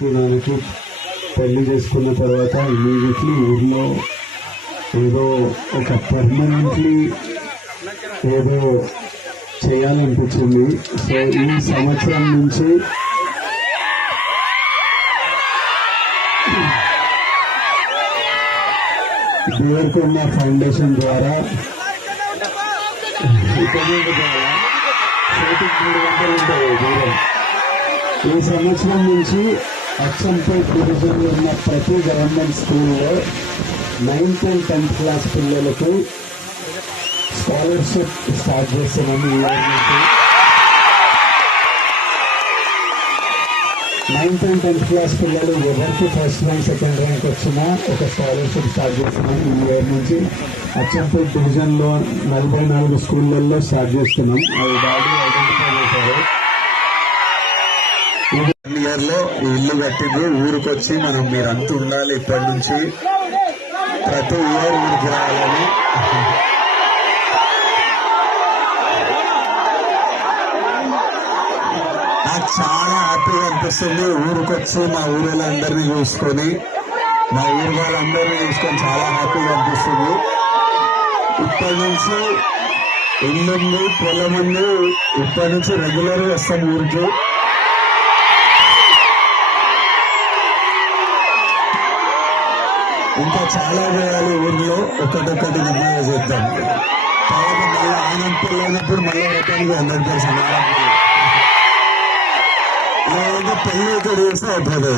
దానికి పెళ్లి చేసుకున్న తర్వాత ఇమీడియట్లీ ఊర్లో ఏదో ఒక పర్మనెంట్లీ ఏదో చేయాలనిపించింది. సో ఈ సంవత్సరం నుంచి దేవరకొండ ఫౌండేషన్ ద్వారా 300 ఉంటుంది దూరం. ఈ సంవత్సరం నుంచి అచ్చంపేట్ డివిజన్లో ఉన్న ప్రతి గవర్నమెంట్ స్కూల్లో 9th and 10th క్లాస్ పిల్లలకు స్కాలర్షిప్ స్టార్ట్ చేస్తున్నాము. ఈ ఇయర్ నుంచి 9th and 10th క్లాస్ పిల్లలు ఎవరికి ఫస్ట్ ర్యాంక్ సెకండ్ ర్యాంక్ వచ్చినా ఒక స్కాలర్షిప్ స్టార్ట్ చేస్తున్నాం. ఈ ఇయర్ నుంచి అచ్చంపేట్ డివిజన్లో 44 స్కూళ్ళల్లో స్టార్ట్ చేస్తున్నాం. అవి బాడీ ఐడెంటిఫై చేశారు. ఇయర్ లో ఇల్లు కట్టింది. ఊరికి వచ్చి మనం మీరంతా ఉండాలి, ఇప్పటి నుంచి ప్రతి ఇయర్ ఊరికి రావాలని. నాకు చాలా హ్యాపీగా అనిపిస్తుంది. ఊరికి వచ్చి మా ఊరిళ్ళందరినీ చూసుకొని, మా ఊరి వాళ్ళందరినీ చూసుకొని చాలా హ్యాపీగా అనిపిస్తుంది. ఇప్పటి నుంచి ఇల్లుంది, పొలం ఉంది. ఇప్పటి నుంచి రెగ్యులర్ వస్తాం ఊరికి. ఇంకా చాలా చేయాలి ఊర్లో. ఒకటొక్కటి నిర్ణయం చేద్దాం. తర్వాత మళ్ళీ ఆనంద్ పెళ్ళైనప్పుడు మళ్ళీ రకానికి 100% లేదంటే పెళ్ళి ఇక్కడ చేస్తే అయిపోతుంది.